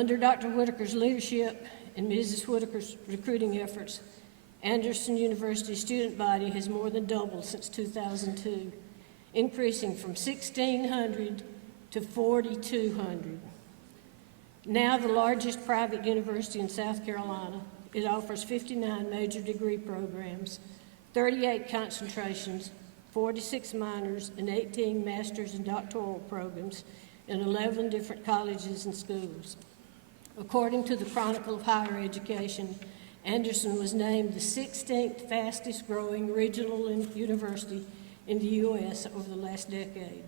Under Dr. Whitaker's leadership and Mrs. Whitaker's recruiting efforts, Anderson University student body has more than doubled since 2002, increasing from 1,600 to 4,200. Now the largest private university in South Carolina, it offers 59 major degree programs, 38 concentrations, 46 minors, and 18 master's and doctoral programs in 11 different colleges and schools. According to the Chronicle of Higher Education, Anderson was named the 16th fastest growing regional university in the U.S. over the last decade.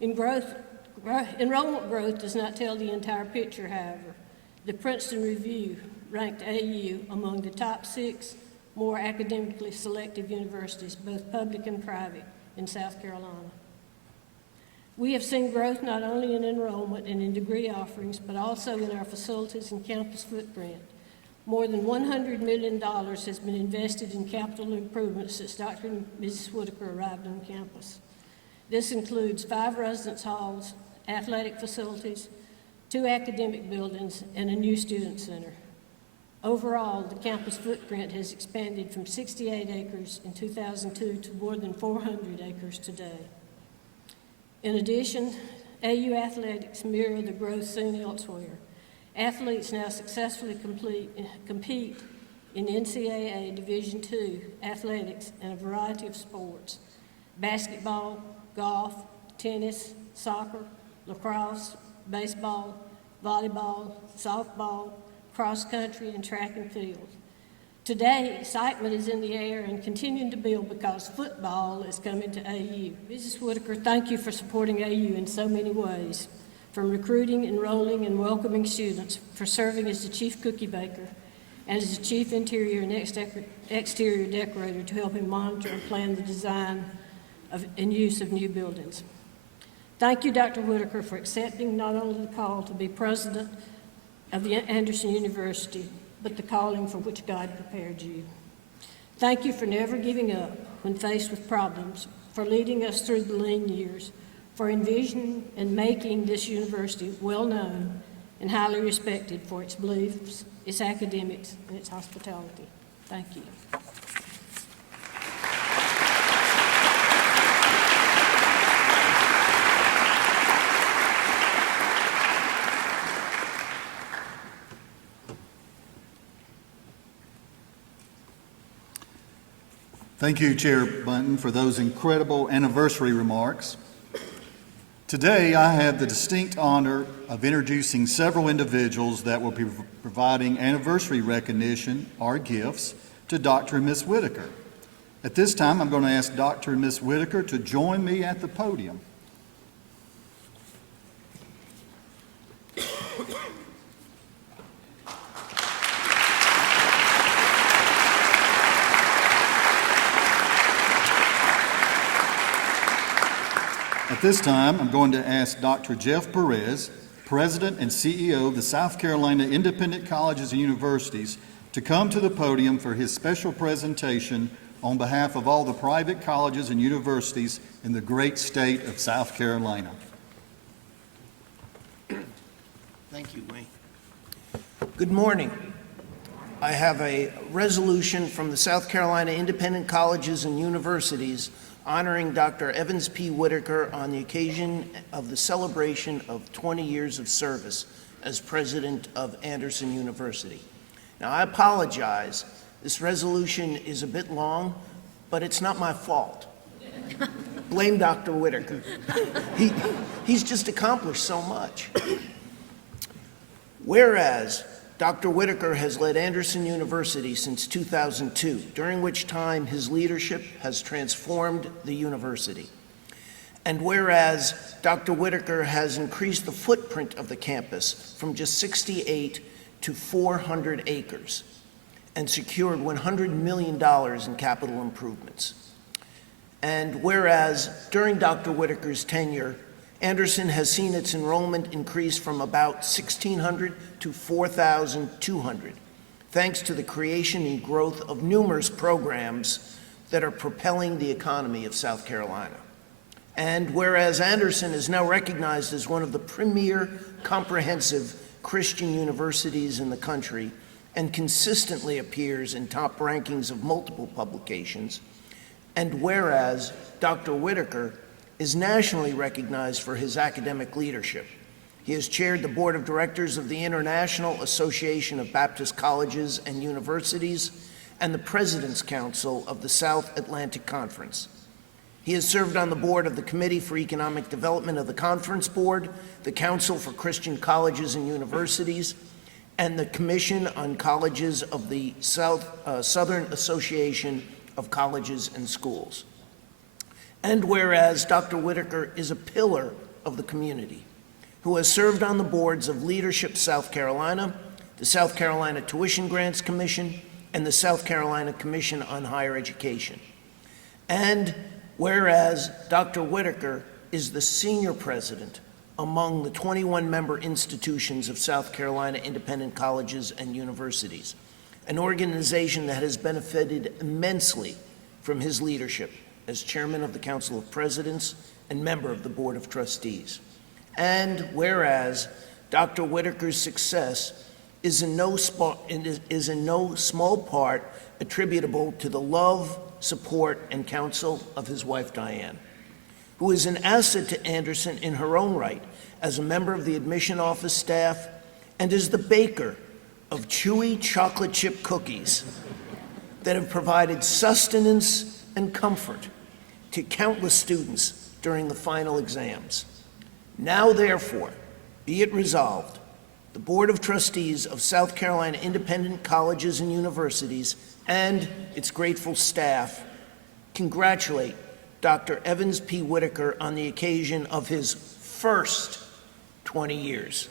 Enrollment growth does not tell the entire picture, however. The Princeton Review ranked AU among the top 6 more academically selective universities, both public and private, in South Carolina. We have seen growth not only in enrollment and in degree offerings, but also in our facilities and campus footprint. More than $100 million has been invested in capital improvements since Dr. and Mrs. Whitaker arrived on campus. This includes 5 residence halls, athletic facilities, 2 academic buildings, and a new student center. Overall, the campus footprint has expanded from 68 acres in 2002 to more than 400 acres today. In addition, AU athletics mirror the growth seen elsewhere. Athletes now successfully compete in NCAA Division II athletics in a variety of sports: basketball, golf, tennis, soccer, lacrosse, baseball, volleyball, softball, cross country, and track and field. Today, excitement is in the air and continuing to build because football is coming to AU. Mrs. Whitaker, thank you for supporting AU in so many ways, from recruiting, enrolling, and welcoming students, for serving as the chief cookie baker, and as the chief interior and exterior decorator to helping monitor and plan the design and use of new buildings. Thank you, Dr. Whitaker, for accepting not only the call to be president of the Anderson University, but the calling for which God prepared you. Thank you for never giving up when faced with problems, for leading us through the lean years, for envisioning and making this university well-known and highly respected for its beliefs, its academics, and its hospitality. Thank you. Thank you, Chair Bunton, for those incredible anniversary remarks. Today, I have the distinct honor of introducing several individuals that will be providing anniversary recognition or gifts to Dr. and Ms. Whitaker. At this time, I'm going to ask Dr. and Ms. Whitaker to join me at the podium. At this time, I'm going to ask Dr. Jeff Perez, President and CEO of the South Carolina Independent Colleges and Universities, to come to the podium for his special presentation on behalf of all the private colleges and universities in the great state of South Carolina. Thank you, Wayne. Good morning. I have a resolution from the South Carolina Independent Colleges and Universities honoring Dr. Evans P. Whitaker on the occasion of the celebration of 20 years of service as president of Anderson University. Now, I apologize. This resolution is a bit long, but it's not my fault. Blame Dr. Whitaker. He's just accomplished so much. Whereas Dr. Whitaker has led Anderson University since 2002, during which time his leadership has transformed the university. And whereas Dr. Whitaker has increased the footprint of the campus from just 68 to 400 acres and secured $100 million in capital improvements. And whereas during Dr. Whitaker's tenure, Anderson has seen its enrollment increase from about 1,600 to 4,200, thanks to the creation and growth of numerous programs that are propelling the economy of South Carolina. And whereas Anderson is now recognized as one of the premier comprehensive Christian universities in the country and consistently appears in top rankings of multiple publications. And whereas Dr. Whitaker is nationally recognized for his academic leadership. He has chaired the board of directors of the International Association of Baptist Colleges and Universities and the President's Council of the South Atlantic Conference. He has served on the board of the Committee for Economic Development of the Conference Board, the Council for Christian Colleges and Universities, and the Commission on Colleges of the Southern Association of Colleges and Schools. And whereas Dr. Whitaker is a pillar of the community, who has served on the boards of Leadership South Carolina, the South Carolina Tuition Grants Commission, and the South Carolina Commission on Higher Education. And whereas Dr. Whitaker is the senior president among the 21-member institutions of South Carolina Independent Colleges and Universities, an organization that has benefited immensely from his leadership as chairman of the Council of Presidents and member of the Board of Trustees. And whereas Dr. Whitaker's success is in no small part attributable to the love, support, and counsel of his wife, Diane, who is an asset to Anderson in her own right as a member of the admission office staff and is the baker of chewy chocolate chip cookies that have provided sustenance and comfort to countless students during the final exams. Now, therefore, be it resolved, the Board of Trustees of South Carolina Independent Colleges and Universities and its grateful staff congratulate Dr. Evans P. Whitaker on the occasion of his first 20 years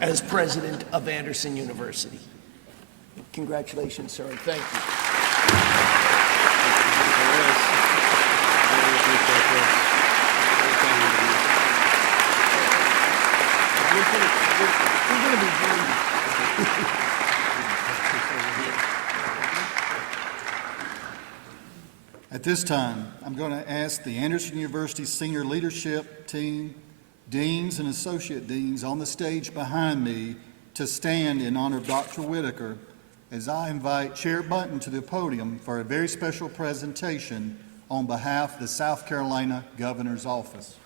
as president of Anderson University. Congratulations, sir, and thank you. At this time, I'm going to ask the Anderson University senior leadership team, deans and associate deans on the stage behind me to stand in honor of Dr. Whitaker as I invite Chair Bunton to the podium for a very special presentation on behalf of the South Carolina Governor's Office.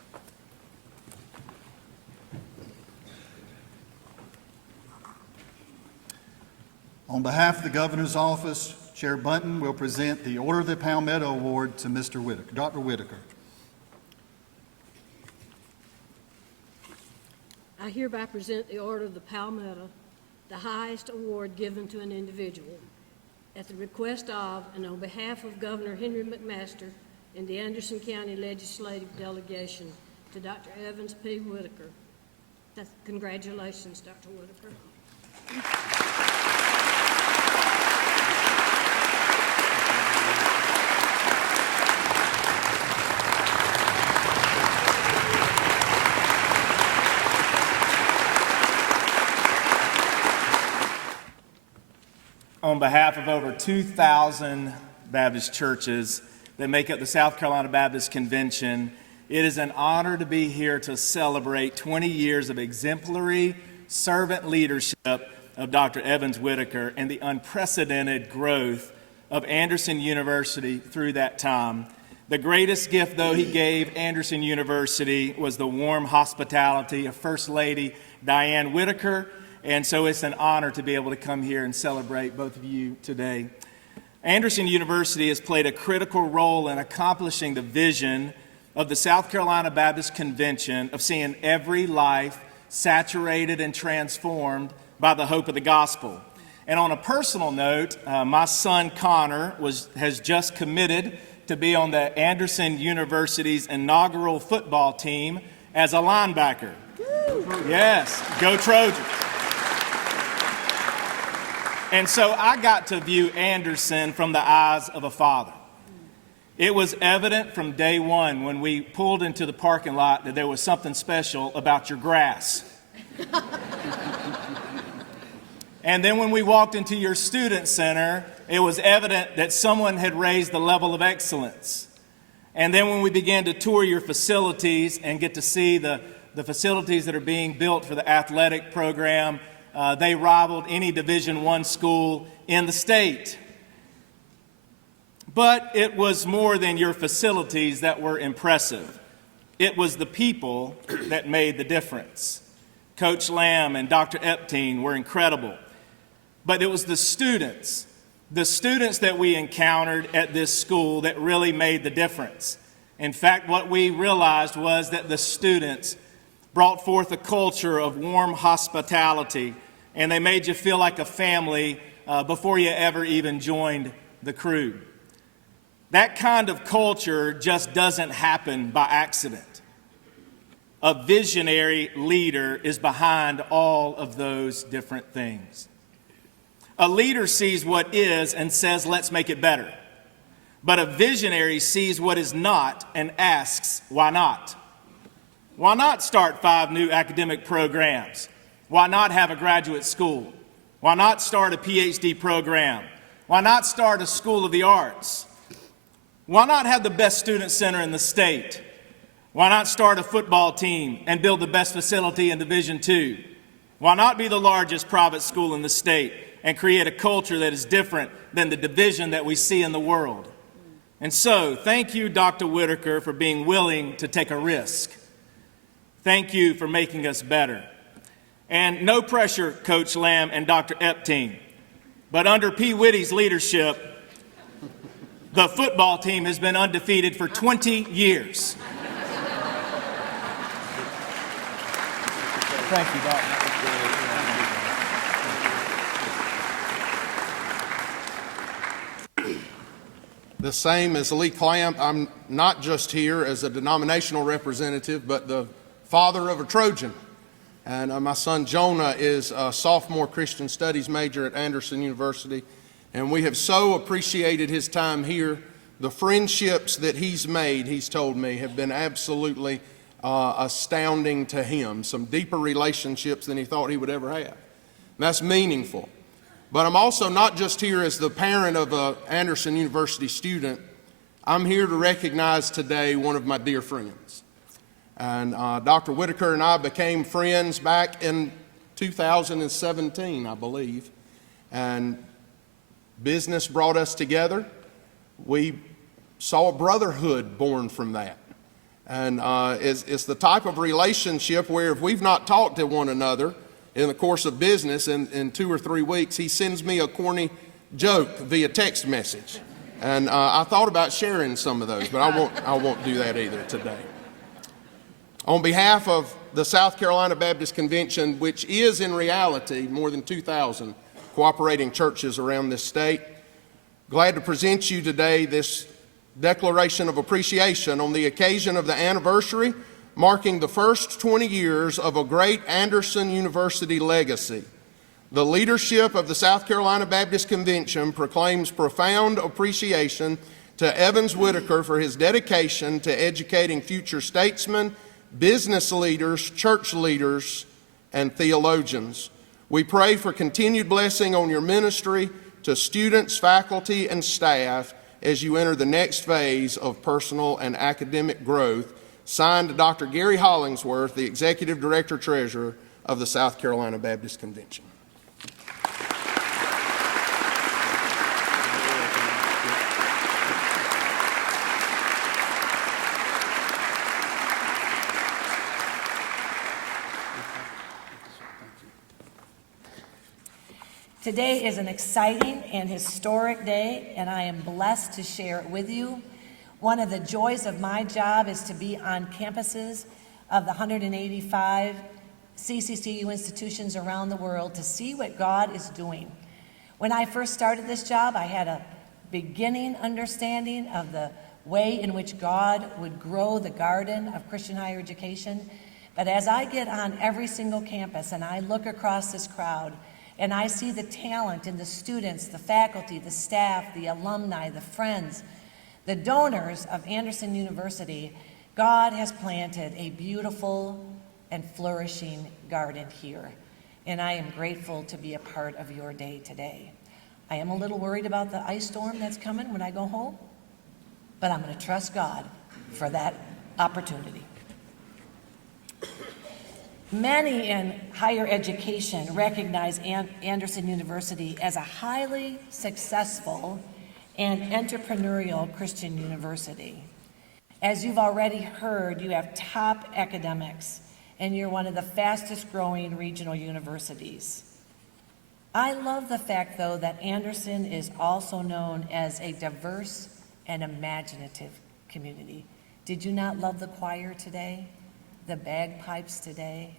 On behalf of the Governor's Office, Chair Bunton will present the Order of the Palmetto Award to Mr. Whitaker, Dr. Whitaker. I hereby present the Order of the Palmetto, the highest award given to an individual, at the request of and on behalf of Governor Henry McMaster and the Anderson County Legislative Delegation to Dr. Evans P. Whitaker. Congratulations, Dr. Whitaker. On behalf of over 2,000 Baptist churches that make up the South Carolina Baptist Convention, it is an honor to be here to celebrate 20 years of exemplary servant leadership of Dr. Evans Whitaker and the unprecedented growth of Anderson University through that time. The greatest gift, though, he gave Anderson University was the warm hospitality of First Lady Diane Whitaker. And so it's an honor to be able to come here and celebrate both of you today. Anderson University has played a critical role in accomplishing the vision of the South Carolina Baptist Convention of seeing every life saturated and transformed by the hope of the gospel. And on a personal note, my son Connor has just committed to be on the Anderson University's inaugural football team as a linebacker. Yes, go Trojans. And so I got to view Anderson from the eyes of a father. It was evident from day one when we pulled into the parking lot that there was something special about your grass. And then when we walked into your student center, it was evident that someone had raised the level of excellence. And then when we began to tour your facilities and get to see the facilities that are being built for the athletic program, They rivaled any Division I school in the state. But it was more than your facilities that were impressive. It was the people that made the difference. Coach Lamb and Dr. Epting were incredible. But it was the students that we encountered at this school that really made the difference. In fact, what we realized was that the students brought forth a culture of warm hospitality, and they made you feel like a family before you ever even joined the crew. That kind of culture just doesn't happen by accident. A visionary leader is behind all of those different things. A leader sees what is and says, let's make it better. But a visionary sees what is not and asks, why not? Why not start 5 new academic programs? Why not have a graduate school? Why not start a PhD program? Why not start a school of the arts? Why not have the best student center in the state? Why not start a football team and build the best facility in Division II? Why not be the largest private school in the state and create a culture that is different than the division that we see in the world? And so, thank you, Dr. Whitaker, for being willing to take a risk. Thank you for making us better. And no pressure, Coach Lamb and Dr. Epting, but under P. Whitty's leadership, the football team has been undefeated for 20 years. Thank you, Doc. The same as Lee Clamp, I'm not just here as a denominational representative, but the father of a Trojan. And my son Jonah is a sophomore Christian studies major at Anderson University. And we have so appreciated his time here. The friendships that he's made, he's told me, have been absolutely astounding to him. Some deeper relationships than he thought he would ever have. And that's meaningful. But I'm also not just here as the parent of an Anderson University student. I'm here to recognize today one of my dear friends. And Dr. Whitaker and I became friends back in 2017, I believe. And business brought us together. We saw a brotherhood born from that. And it's the type of relationship where if we've not talked to one another in the course of business in 2 or 3 weeks, he sends me a corny joke via text message. And I thought about sharing some of those, but I won't do that either today. On behalf of the South Carolina Baptist Convention, which is in reality more than 2,000 cooperating churches around this state, glad to present you today this declaration of appreciation on the occasion of the anniversary marking the first 20 years of a great Anderson University legacy. The leadership of the South Carolina Baptist Convention proclaims profound appreciation to Evans Whitaker for his dedication to educating future statesmen, business leaders, church leaders, and theologians. We pray for continued blessing on your ministry to students, faculty, and staff as you enter the next phase of personal and academic growth. Signed, Dr. Gary Hollingsworth, the Executive Director Treasurer of the South Carolina Baptist Convention. Today is an exciting and historic day, and I am blessed to share it with you. One of the joys of my job is to be on campuses of the 185 CCCU institutions around the world to see what God is doing. When I first started this job, I had a beginning understanding of the way in which God would grow the garden of Christian higher education. But as I get on every single campus and I look across this crowd and I see the talent in the students, the faculty, the staff, the alumni, the friends, the donors of Anderson University, God has planted a beautiful and flourishing garden here. And I am grateful to be a part of your day today. I am a little worried about the ice storm that's coming when I go home, but I'm going to trust God for that opportunity. Many in higher education recognize Anderson University as a highly successful and entrepreneurial Christian university. As you've already heard, you have top academics, and you're one of the fastest growing regional universities. I love the fact, though, that Anderson is also known as a diverse and imaginative community. Did you not love the choir today? The bagpipes today?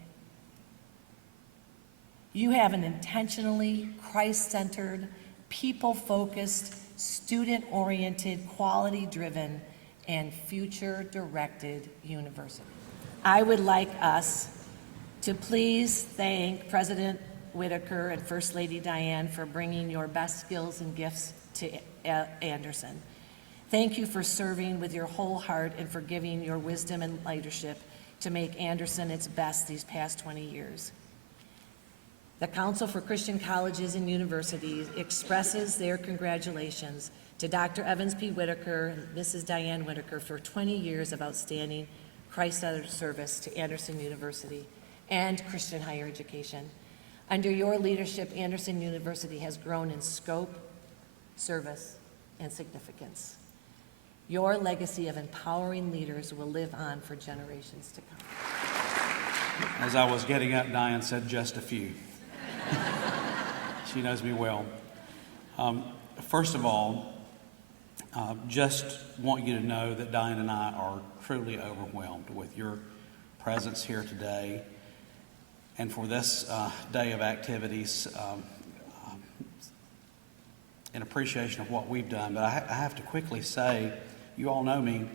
You have an intentionally Christ-centered, people-focused, student-oriented, quality-driven, and future-directed university. I would like us to please thank President Whitaker and First Lady Diane for bringing your best skills and gifts to Anderson. Thank you for serving with your whole heart and for giving your wisdom and leadership to make Anderson its best these past 20 years. The Council for Christian Colleges and Universities expresses their congratulations to Dr. Evans P. Whitaker and Mrs. Diane Whitaker for 20 years of outstanding Christ-centered service to Anderson University and Christian higher education. Under your leadership, Anderson University has grown in scope, service, and significance. Your legacy of empowering leaders will live on for generations to come. As I was getting up, Diane said just a few. She knows me well. First of all, just want you to know that Diane and I are truly overwhelmed with your presence here today and for this day of activities in appreciation of what we've done. But I have to quickly say, you all know me,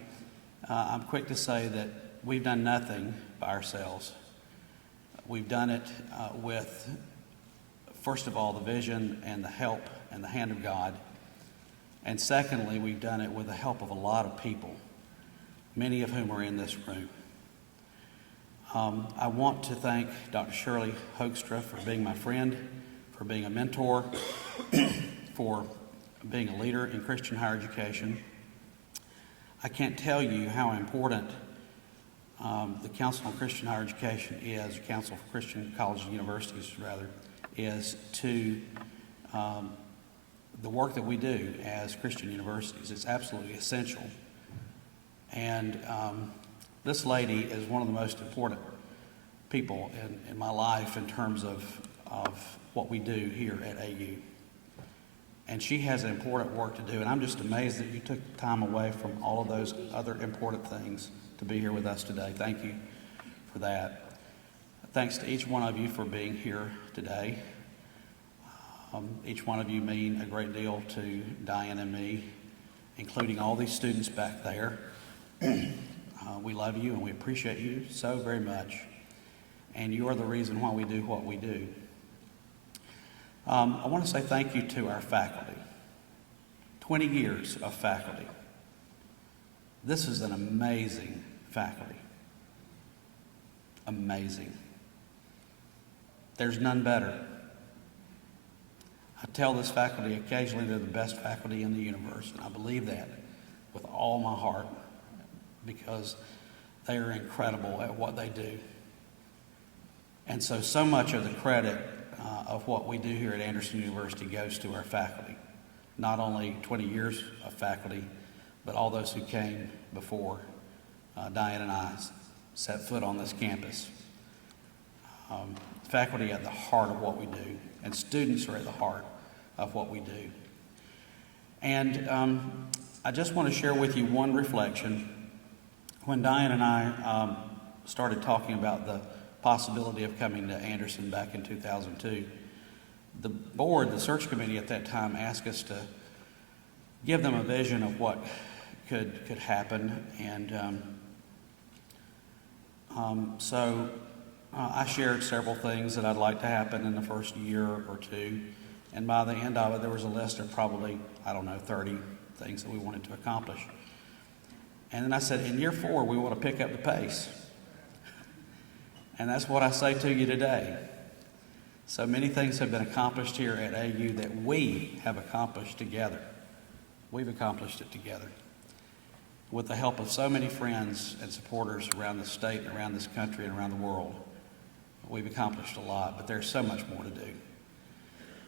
I'm quick to say that we've done nothing by ourselves. We've done it with, first of all, the vision and the help and the hand of God. And secondly, we've done it with the help of a lot of people, many of whom are in this room. I want to thank Dr. Shirley Hoekstra for being my friend, for being a mentor, for being a leader in Christian higher education. I can't tell you how important the Council on Christian Higher Education is, Council for Christian Colleges and Universities, rather, is to the work that we do as Christian universities. It's absolutely essential. And this lady is one of the most important people in my life in terms of what we do here at AU. And she has important work to do, and I'm just amazed that you took time away from all of those other important things to be here with us today. Thank you for that. Thanks to each one of you for being here today. Each one of you mean a great deal to Diane and me, including all these students back there. We love you and we appreciate you so very much. And you are the reason why we do what we do. I want to say thank you to our faculty. 20 years of faculty. This is an amazing faculty. Amazing. There's none better. I tell this faculty occasionally they're the best faculty in the universe, and I believe that with all my heart because they are incredible at what they do. And so much of the credit of what we do here at Anderson University goes to our faculty. Not only 20 years of faculty, but all those who came before Diane and I set foot on this campus. Faculty at the heart of what we do, and students are at the heart of what we do. And I just want to share with you one reflection. When Diane and I started talking about the possibility of coming to Anderson back in 2002, the board, the search committee at that time, asked us to give them a vision of what could happen. And so I shared several things that I'd like to happen in the first year or two. And by the end of it, there was a list of probably, 30 things that we wanted to accomplish. And then I said, in year 4, we want to pick up the pace. And that's what I say to you today. So many things have been accomplished here at AU that we have accomplished together. We've accomplished it together with the help of so many friends and supporters around the state, and around this country, and around the world. We've accomplished a lot, but there's so much more to do.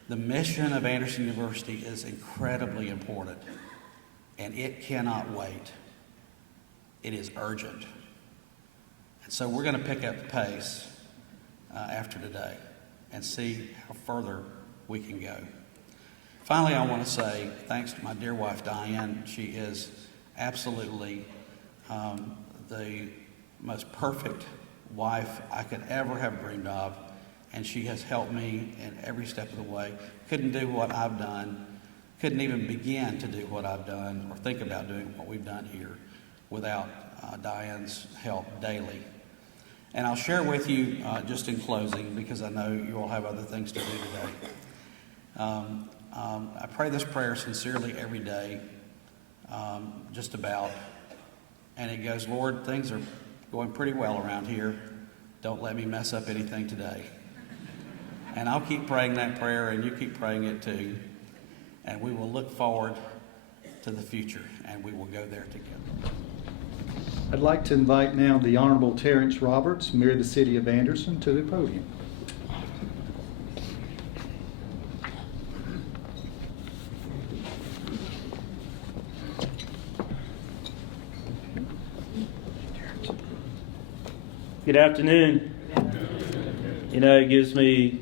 The mission of Anderson University is incredibly important, and it cannot wait. It is urgent. And so we're going to pick up the pace after today and see how further we can go. Finally, I want to say thanks to my dear wife, Diane. She is absolutely the most perfect wife I could ever have dreamed of, and she has helped me in every step of the way. Couldn't do what I've done, couldn't even begin to do what I've done or think about doing what we've done here without Diane's help daily. And I'll share with you just in closing, because I know you all have other things to do today. I pray this prayer sincerely every day, just about, and it goes, Lord, things are going pretty well around here. Don't let me mess up anything today. And I'll keep praying that prayer, and you keep praying it too, and we will look forward to the future, and we will go there together. I'd like to invite now the Honorable Terrence Roberts, Mayor of the City of Anderson, to the podium. Good afternoon. You know, it gives me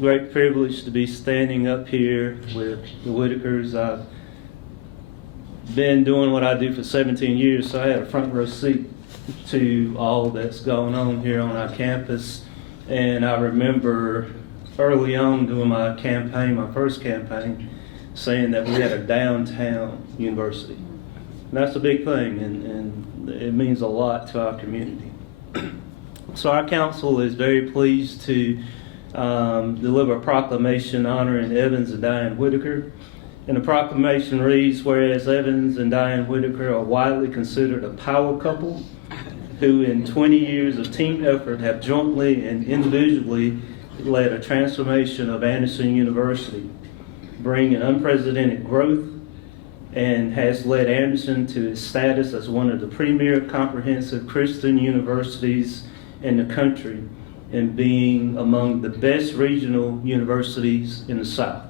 great privilege to be standing up here with the Whitakers. I've been doing what I do for 17 years, so I had a front row seat to all that's going on here on our campus. And I remember early on doing my campaign, my first campaign, saying that we had a downtown university. And that's a big thing, and it means a lot to our community. So our council is very pleased to deliver a proclamation honoring Evans and Diane Whitaker. And the proclamation reads, whereas Evans and Diane Whitaker are widely considered a power couple who in 20 years of team effort have jointly and individually led a transformation of Anderson University, bringing unprecedented growth, and has led Anderson to its status as one of the premier comprehensive Christian universities in the country and being among the best regional universities in the South.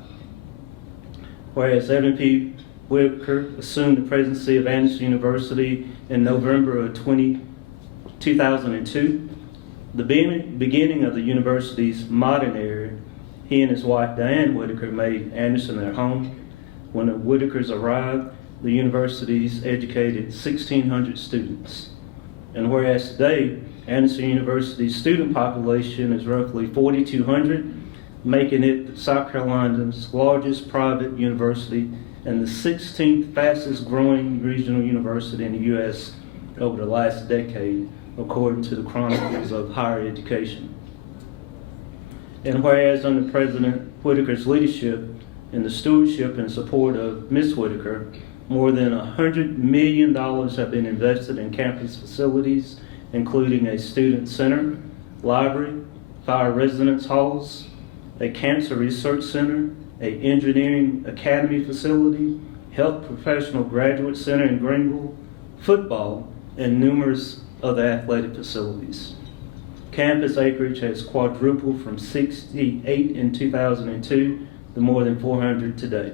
Whereas Evan P. Whitaker assumed the presidency of Anderson University in November of 2002, the beginning of the university's modern era, he and his wife Diane Whitaker made Anderson their home. When the Whitakers arrived, the university's educated 1,600 students. And whereas today, Anderson University's student population is roughly 4,200, making it South Carolina's largest private university and the 16th fastest growing regional university in the U.S. over the last decade, according to the Chronicles of Higher Education. And whereas under President Whitaker's leadership and the stewardship and support of Ms. Whitaker, more than $100 million have been invested in campus facilities, including a student center, library, 5 residence halls, a cancer research center, an engineering academy facility, health professional graduate center in Greenville, football, and numerous other athletic facilities. Campus acreage has quadrupled from 68 in 2002 to more than 400 today.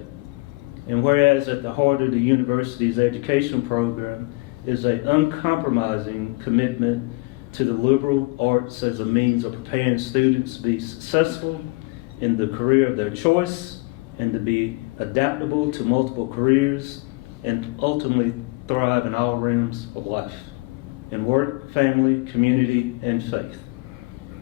And whereas at the heart of the university's education program is an uncompromising commitment to the liberal arts as a means of preparing students to be successful in the career of their choice and to be adaptable to multiple careers and ultimately thrive in all realms of life, in work, family, community, and faith.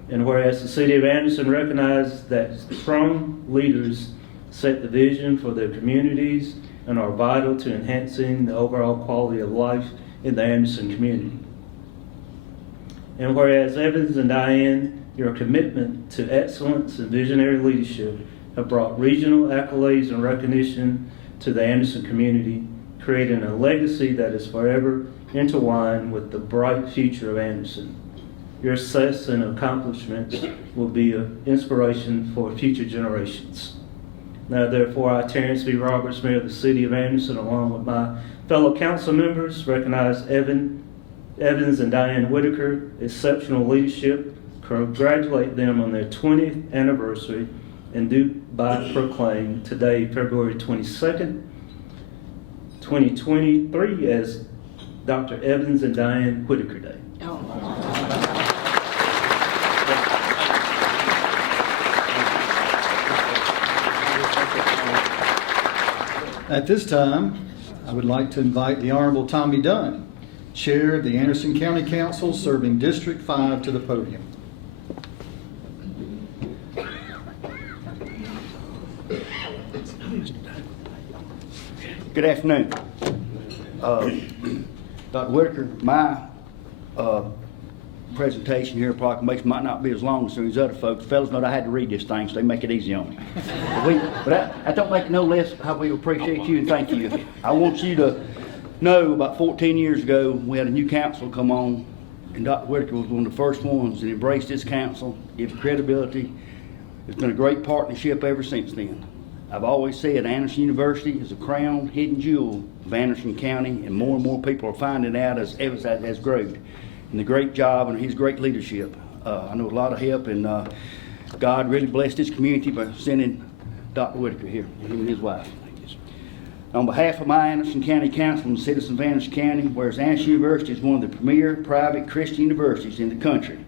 And whereas the City of Anderson recognizes that strong leaders set the vision for their communities and are vital to enhancing the overall quality of life in the Anderson community. And whereas Evans and Diane, your commitment to excellence and visionary leadership have brought regional accolades and recognition to the Anderson community, creating a legacy that is forever intertwined with the bright future of Anderson. Your success and accomplishments will be an inspiration for future generations. Now, therefore, I, Terrence B. Roberts, Mayor of the City of Anderson, along with my fellow council members, recognize Evans and Diane Whitaker, exceptional leadership, congratulate them on their 20th anniversary and do by proclaim today, February 22nd, 2023, as Dr. Evans and Diane Whitaker Day. At this time, I would like to invite the Honorable Tommy Dunn, Chair of the Anderson County Council serving District 5, to the podium. Good afternoon. Dr. Whitaker, my presentation here, proclamation, might not be as long as some of these other folks. Fellas know that I had to read this thing, so they make it easy on me. But I don't make it no less how we appreciate you and thank you. I want you to know about 14 years ago, we had a new council come on, and Dr. Whitaker was one of the first ones that embraced this council, give it credibility. It's been a great partnership ever since then. I've always said Anderson University is a crown hidden jewel of Anderson County, and more people are finding out as Evans has grown. And the great job and his great leadership. I know a lot of help, and God really blessed this community by sending Dr. Whitaker here, him and his wife. On behalf of my Anderson County Council and citizens of Anderson County, whereas Anderson University is one of the premier private Christian universities in the country.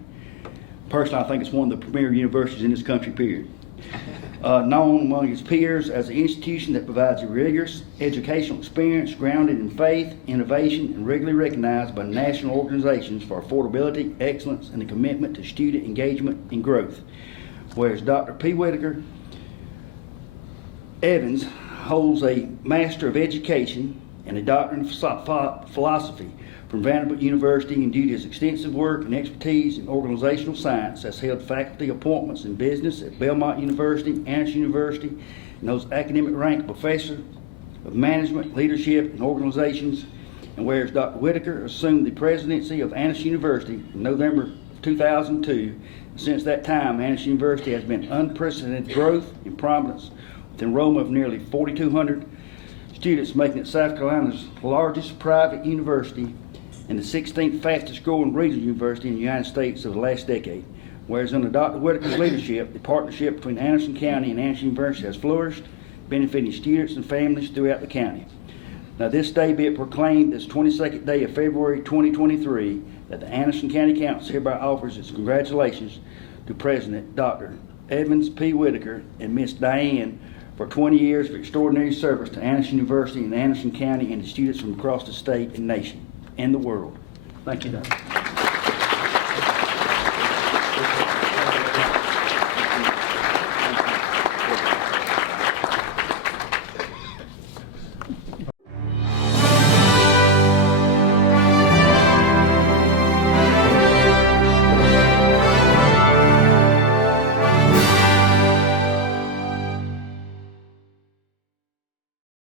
Personally, I think it's one of the premier universities in this country, period. Known among its peers as an institution that provides a rigorous educational experience grounded in faith, innovation, and regularly recognized by national organizations for affordability, excellence, and a commitment to student engagement and growth. Whereas Dr. P. Whitaker Evans holds a Master of Education and a Doctorate of Philosophy from Vanderbilt University, and due to his extensive work and expertise in organizational science, has held faculty appointments in business at Belmont University, Anderson University, and those academic rank professor of management, leadership, and organizations. And whereas Dr. Whitaker assumed the presidency of Anderson University in November 2002, since that time, Anderson University has been unprecedented growth and prominence with enrollment of nearly 4,200 students, making it South Carolina's largest private university and the 16th fastest growing regional university in the United States of the last decade. Whereas under Dr. Whitaker's leadership, the partnership between Anderson County and Anderson University has flourished, benefiting students and families throughout the county. Now this day be it proclaimed this 22nd day of February 2023 that the Anderson County Council hereby offers its congratulations to President Dr. Evans P. Whitaker and Miss Diane for 20 years of extraordinary service to Anderson University and Anderson County and the students from across the state and nation and the world. Thank you, Doctor.